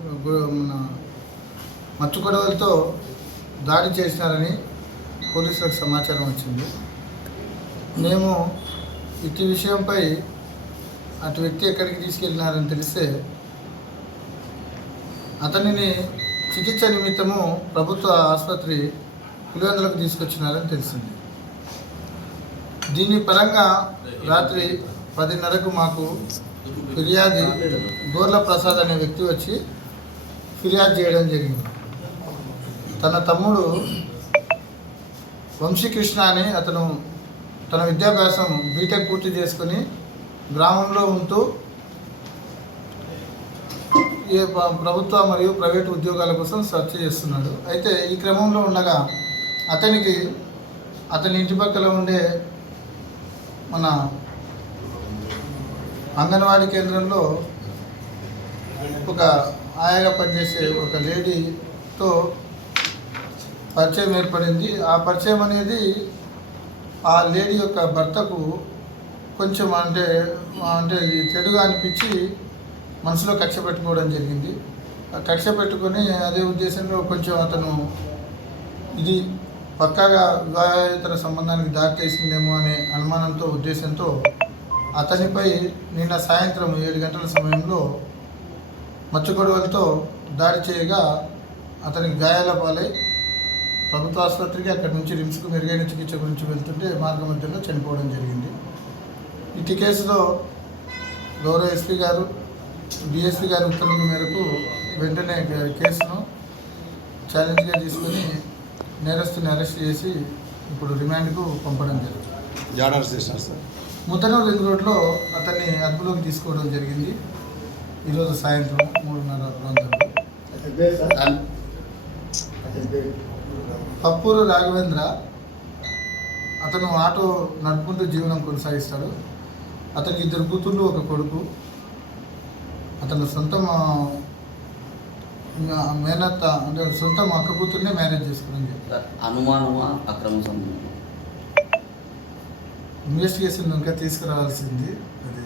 మన మచ్చుకొడవలతో దాడి చేసినారని పోలీసులకు సమాచారం వచ్చింది. మేము ఇట్టి విషయంపై అటు వ్యక్తి ఎక్కడికి తీసుకెళ్ళినారని తెలిస్తే అతనిని చికిత్స నిమిత్తము ప్రభుత్వ ఆసుపత్రి పులివెందులకు తీసుకొచ్చినారని తెలిసింది. దీని పరంగా రాత్రి 10:30కు మాకు ఫిర్యాదు గోర్ల ప్రసాద్ అనే వ్యక్తి వచ్చి ఫిర్యాదు చేయడం జరిగింది. తన తమ్ముడు వంశీకృష్ణ అని అతను తన విద్యాభ్యాసం బీటెక్ పూర్తి చేసుకుని గ్రామంలో ఉంటూ ప్రభుత్వ మరియు ప్రైవేటు ఉద్యోగాల కోసం సెర్చ్ చేస్తున్నాడు. అయితే ఈ క్రమంలో ఉండగా అతని ఇంటి పక్కల ఉండే మన అంగన్వాడీ కేంద్రంలో ఒక ఆయాగా పనిచేసే ఒక లేడీతో పరిచయం ఏర్పడింది. ఆ పరిచయం అనేది ఆ లేడీ యొక్క భర్తకు కొంచెం అంటే చెడుగా అనిపించి మనసులో కక్ష పెట్టుకోవడం జరిగింది. ఆ కక్ష పెట్టుకొని అదే ఉద్దేశంలో కొంచెం అతను ఇది పక్కాగా వివాహేతర సంబంధానికి దారితీసిందేమో అనే అనుమానంతో ఉద్దేశంతో అతనిపై నిన్న సాయంత్రం 7 గంటల సమయంలో మచ్చుకొడవలతో దాడి చేయగా అతనికి గాయాల పాలై ప్రభుత్వ ఆసుపత్రికి అక్కడి నుంచి రిమ్స్కు మెరుగైన చికిత్స గురించి వెళ్తుంటే మార్గ మధ్యలో చనిపోవడం జరిగింది. ఇటు కేసులో గౌరవ ఎస్పీ గారు డిఎస్పీ గారి ఉత్తర్వుల మేరకు వెంటనే కేసును ఛాలెంజ్గా తీసుకొని నేరస్తుని అరెస్ట్ చేసి ఇప్పుడు రిమాండ్కు పంపడం జరిగింది. ముద్దనూరు రింగ్ రోడ్లో అతన్ని అదుపులోకి తీసుకోవడం జరిగింది. ఈరోజు సాయంత్రం 3:30 ప్రాంతంలో. పప్పూరు రాఘవేంద్ర అతను ఆటో నడుపుకుంటూ జీవనం కొనసాగిస్తాడు. అతనికి 2 కూతుళ్ళు 1 కొడుకు. అతను సొంత మేనత్త అంటే సొంత అక్క కూతుర్నే మ్యారేజ్ చేసుకోవడం చెప్పారు. అనుమానమా అక్రమ సంబంధం ఇన్వెస్టిగేషన్ ఇంకా తీసుకురావాల్సింది అది.